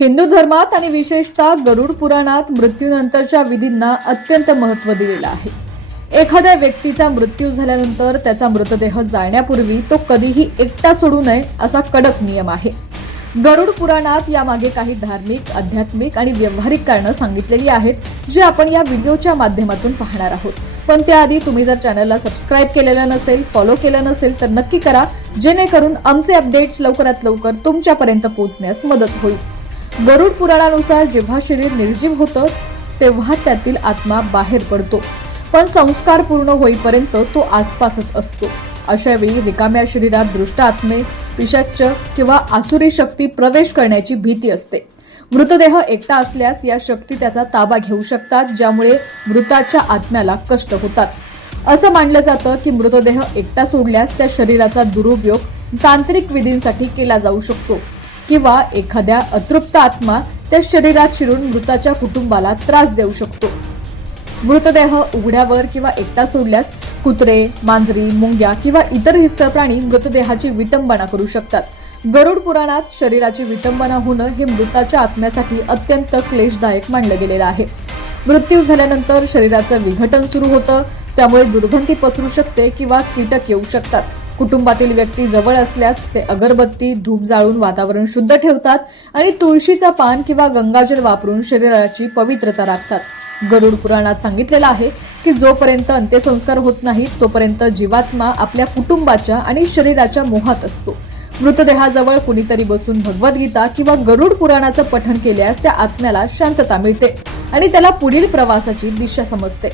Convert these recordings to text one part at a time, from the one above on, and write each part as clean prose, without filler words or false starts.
हिंदू धर्मात आणि विशेषतः गरुड पुराणात मृत्यूनंतरच्या विधींना अत्यंत महत्त्व दिलेलं आहे। एखाद्या व्यक्तीचा मृत्यू झाल्यानंतर त्याचा मृतदेह जाळण्यापूर्वी तो कधीही एकटा सोडू नये असा कडक नियम आहे। गरुड पुराणात यामागे काही धार्मिक, आध्यात्मिक आणि व्यावहारिक कारणं सांगितलेली आहेत जे आपण या व्हिडिओच्या माध्यमातून पाहणार आहोत। पण त्याआधी तुम्ही जर चॅनलला सबस्क्राइब केलेलं नसेल, फॉलो केलं नसेल तर नक्की करा, जेणेकरून आमचे अपडेट्स लवकरात लवकर तुमच्यापर्यंत पोहोचण्यास मदत होईल। गरुड पुराणानुसार जेव्हा शरीर निर्जीव होतं तेव्हा त्यातील आत्मा बाहेर पडतो, पण संस्कार पूर्ण होईपर्यंत तो आसपासच असतो। अशा वेळी रिकाम्या शरीरात दुष्ट आत्मे, पिशाच्च किंवा आसुरी शक्ती प्रवेश करण्याची भीती असते। मृतदेह एकटा असल्यास या शक्ती त्याचा ताबा घेऊ शकतात, ज्यामुळे मृताच्या आत्म्याला कष्ट होतात। असं मानलं जातं की मृतदेह एकटा सोडल्यास त्या शरीराचा दुरुपयोग तांत्रिक विधींसाठी केला जाऊ शकतो किंवा एखाद्या अतृप्त आत्मा त्या शरीरात शिरून मृताच्या कुटुंबाला त्रास देऊ शकतो। मृतदेह उघड्यावर किंवा एकटा सोडल्यास कुत्रे, मांजरी, मुंग्या किंवा इतर हिंस्र प्राणी मृतदेहाची विटंबना करू शकतात। गरुड पुराणात शरीराची विटंबना होणं हे मृताच्या आत्म्यासाठी अत्यंत क्लेशदायक मानलं गेलेलं आहे। मृत्यू झाल्यानंतर शरीराचं विघटन सुरू होतं, त्यामुळे दुर्गंधी पसरू शकते किंवा कीटक येऊ शकतात। कुटुंबातील व्यक्ती जवळ असल्यास ते अगरबत्ती, धूप जाळून वातावरण शुद्ध ठेवतात आणि तुळशीचा पान किंवा गंगाजल वापरून शरीराची पवित्रता राखतात। गरुड पुराणात सांगितलेलं आहे की जोपर्यंत अंत्यसंस्कार होत नाहीत तोपर्यंत जीवात्मा आपल्या कुटुंबाच्या आणि शरीराच्या मोहात असतो। मृतदेहाजवळ कुणीतरी बसून भगवद्गीता किंवा गरुड पुराणाचं पठण केल्यास त्या आत्म्याला शांतता मिळते आणि त्याला पुढील प्रवासाची दिशा समजते।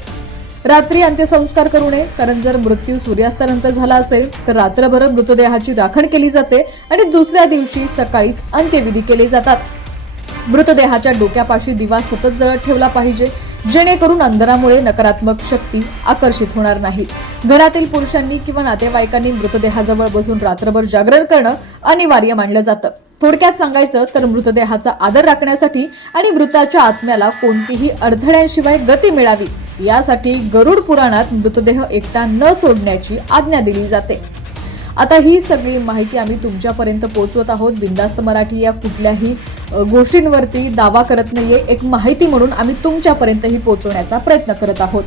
रात्री अंत्यसंस्कार करू नये, कारण जर मृत्यू सूर्यास्तानंतर झाला असेल तर रात्रभर मृतदेहाची राखण केली जाते आणि दुसऱ्या दिवशी सकाळीच अंत्यविधी केले जातात। मृतदेहाच्या डोक्यापाशी दिवा सतत जळत ठेवला पाहिजे, जेणेकरून अंधारामुळे नकारात्मक शक्ती आकर्षित होणार नाही। घरातील पुरुषांनी किंवा नातेवाईकांनी मृतदेहाजवळ बसून रात्रभर जागरण करणं अनिवार्य मानलं जातं। थोडक्यात सांगायचं तर मृतदेहाचा आदर राखण्यासाठी आणि मृताच्या आत्म्याला कोणतीही अडथळ्यांशिवाय गती मिळावी यासाठी गरुड पुराणात मृतदेह एकटा न सोडण्याची आज्ञा दिली जाते। आता ही सगळी माहिती आम्ही तुमच्यापर्यंत पोहोचवत आहोत। बिंदास्त मराठी या कुठल्याही गोष्टींवरती दावा करत नाहीये, एक माहिती म्हणून आम्ही तुमच्यापर्यंतही पोहोचवण्याचा प्रयत्न करत आहोत।